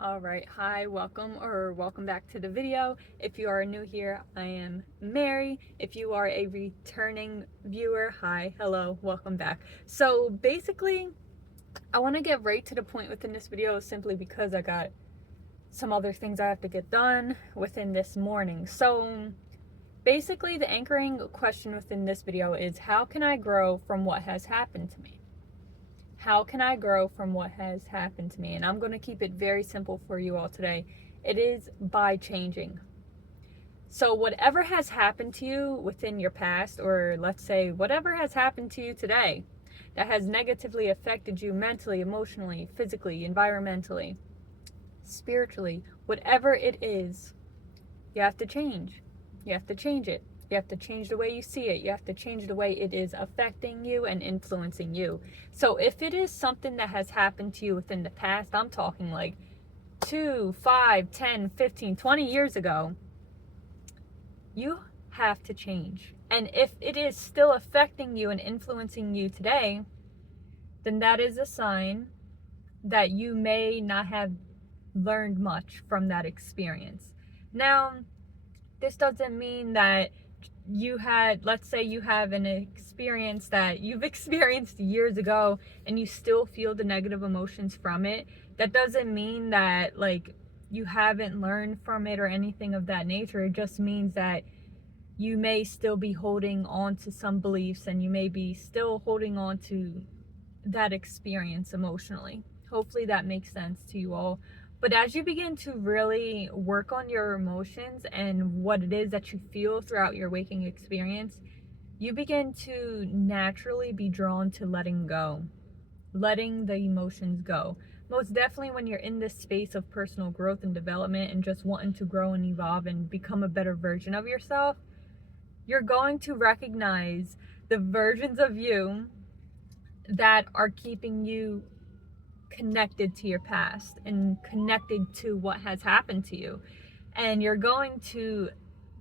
All right, hi, welcome back to the video. If you are new here, I am Mary. If you are a returning viewer, hi, hello, welcome back. So basically, I want to get right to the point within this video simply because I got some other things I have to get done within this morning. So basically, the anchoring question within this video is, how can I grow from what has happened to me? How can I grow from what has happened to me? And I'm going to keep it very simple for you all today. It is by changing. So whatever has happened to you within your past, or let's say whatever has happened to you today that has negatively affected you mentally, emotionally, physically, environmentally, spiritually, whatever it is, you have to change. You have to change it. You have to change the way you see it. You have to change the way it is affecting you and influencing you. So if it is something that has happened to you within the past, I'm talking like 2, 5, 10, 15, 20 years ago, you have to change. And if it is still affecting you and influencing you today, then that is a sign that you may not have learned much from that experience. Now, this doesn't mean that let's say you have an experience that you've experienced years ago and you still feel the negative emotions from it. That doesn't mean that like you haven't learned from it or anything of that nature. It just means that you may still be holding on to some beliefs and you may be still holding on to that experience emotionally. Hopefully that makes sense to you all. But as you begin to really work on your emotions and what it is that you feel throughout your waking experience, you begin to naturally be drawn to letting go, letting the emotions go. Most definitely when you're in this space of personal growth and development and just wanting to grow and evolve and become a better version of yourself, you're going to recognize the versions of you that are keeping you connected to your past and connected to what has happened to you. And you're going to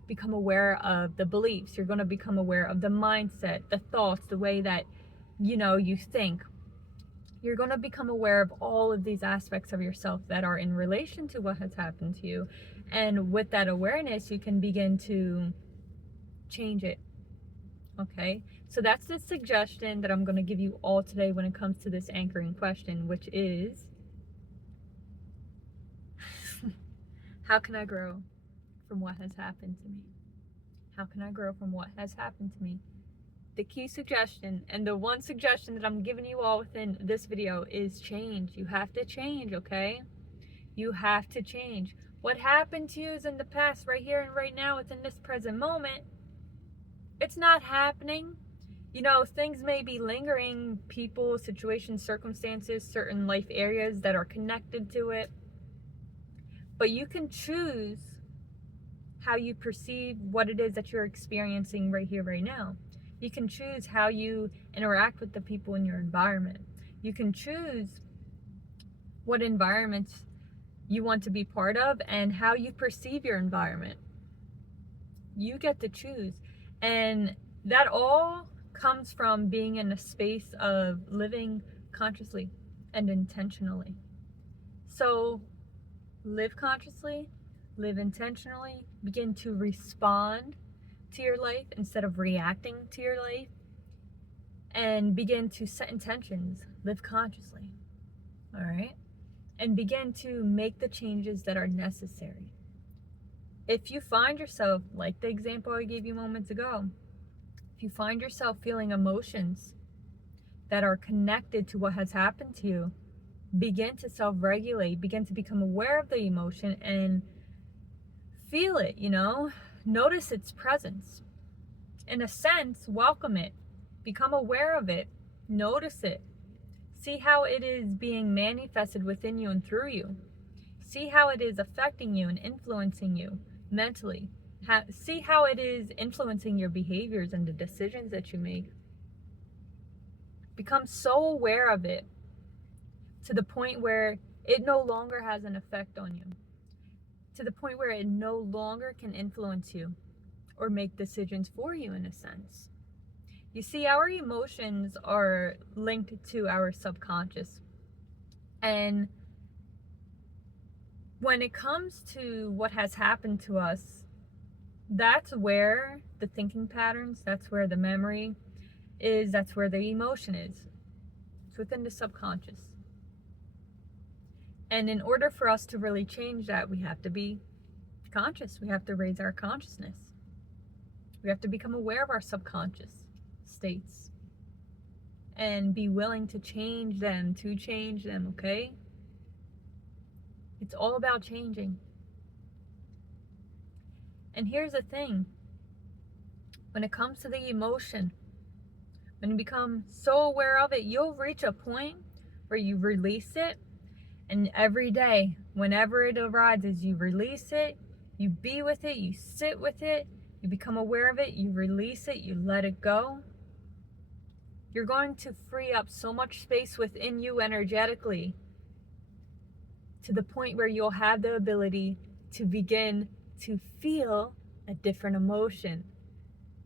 become aware of the beliefs. You're going to become aware of the mindset, the thoughts, the way that you think. You're going to become aware of all of these aspects of yourself that are in relation to what has happened to you. And with that awareness, you can begin to change it. Okay, so that's the suggestion that I'm going to give you all today when it comes to this anchoring question, which is, how can I grow from what has happened to me? How can I grow from what has happened to me? The key suggestion, and the one suggestion that I'm giving you all within this video, is change. You have to change, okay? You have to change. What happened to you is in the past, right here and right now, within this present moment. It's not happening. Things may be lingering, people, situations, circumstances, certain life areas that are connected to it. But you can choose how you perceive what it is that you're experiencing right here, right now. You can choose how you interact with the people in your environment. You can choose what environments you want to be part of and how you perceive your environment. You get to choose. And that all comes from being in a space of living consciously and intentionally. So live consciously, live intentionally, begin to respond to your life instead of reacting to your life, and begin to set intentions, live consciously, all right? And begin to make the changes that are necessary. If you find yourself, like the example I gave you moments ago, if you find yourself feeling emotions that are connected to what has happened to you, begin to self-regulate, begin to become aware of the emotion and feel it, notice its presence. In a sense, welcome it, become aware of it, notice it, see how it is being manifested within you and through you, see how it is affecting you and influencing you mentally. See how it is influencing your behaviors and the decisions that you make. Become so aware of it to the point where it no longer has an effect on you, to the point where it no longer can influence you or make decisions for you, in a sense. You see, our emotions are linked to our subconscious, and when it comes to what has happened to us, that's where the thinking patterns, that's where the memory is, that's where the emotion is. It's within the subconscious. And in order for us to really change that, we have to be conscious. We have to raise our consciousness. We have to become aware of our subconscious states and be willing to change them, okay? It's all about changing. And here's the thing. When it comes to the emotion, when you become so aware of it, you'll reach a point where you release it. And every day, whenever it arises, you release it, you be with it, you sit with it, you become aware of it, you release it, you let it go. You're going to free up so much space within you energetically to the point where you'll have the ability to begin to feel a different emotion.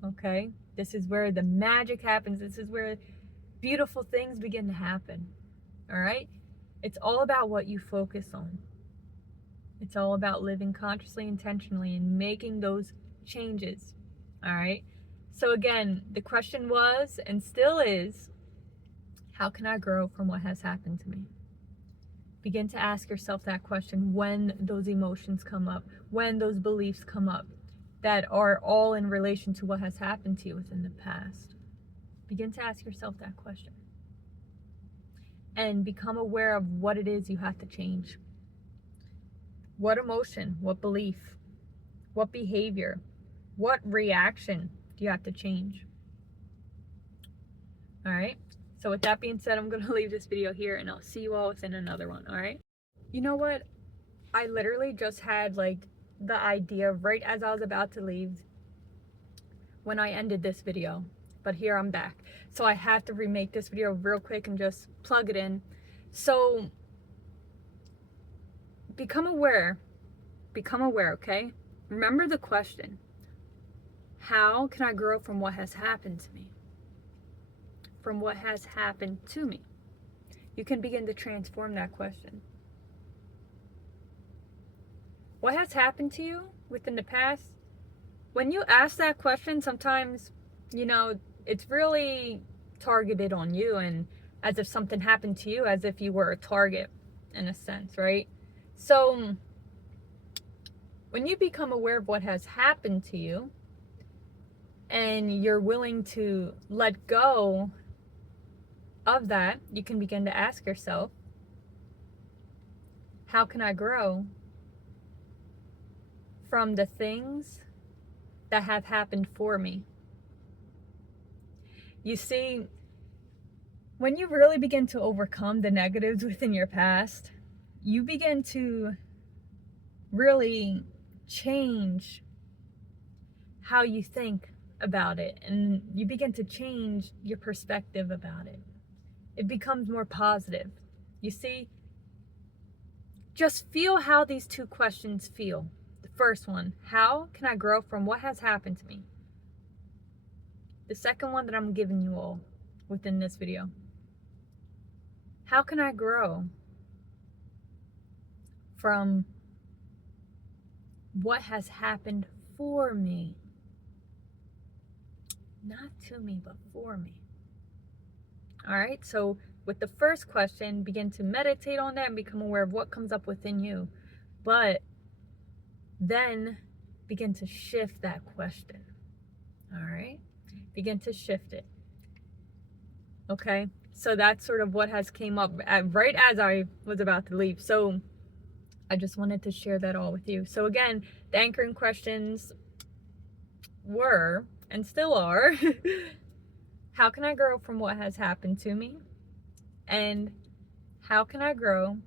Okay? This is where the magic happens. This is where beautiful things begin to happen. All right? It's all about what you focus on. It's all about living consciously, intentionally, and making those changes. All right? So again, the question was, and still is, how can I grow from what has happened to me? Begin to ask yourself that question when those emotions come up, when those beliefs come up that are all in relation to what has happened to you within the past. Begin to ask yourself that question. And become aware of what it is you have to change. What emotion, what belief, what behavior, what reaction do you have to change? All right? So with that being said, I'm going to leave this video here and I'll see you all within another one, all right? You know what? I literally just had like the idea right as I was about to leave when I ended this video. But here I'm back. So I have to remake this video real quick and just plug it in. So become aware, okay? Remember the question. How can I grow from what has happened to me? From what has happened to me? You can begin to transform that question. What has happened to you within the past? When you ask that question, sometimes, you know, it's really targeted on you and as if something happened to you, as if you were a target in a sense, right? So when you become aware of what has happened to you and you're willing to let go of that, you can begin to ask yourself, how can I grow from the things that have happened for me? You see, when you really begin to overcome the negatives within your past, you begin to really change how you think about it, and you begin to change your perspective about it. It becomes more positive. You see, just feel how these two questions feel. The first one, how can I grow from what has happened to me? The second one that I'm giving you all within this video, how can I grow from what has happened for me? Not to me, but for me. All right, so with the first question, begin to meditate on that and become aware of what comes up within you. But then begin to shift that question. All right, begin to shift it. Okay, so that's sort of what has came up right as I was about to leave. So I just wanted to share that all with you. So again, the anchoring questions were, and still are, how can I grow from what has happened to me? And how can I grow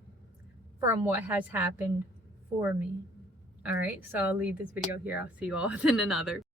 from what has happened for me? All right, so I'll leave this video here. I'll see you all in another.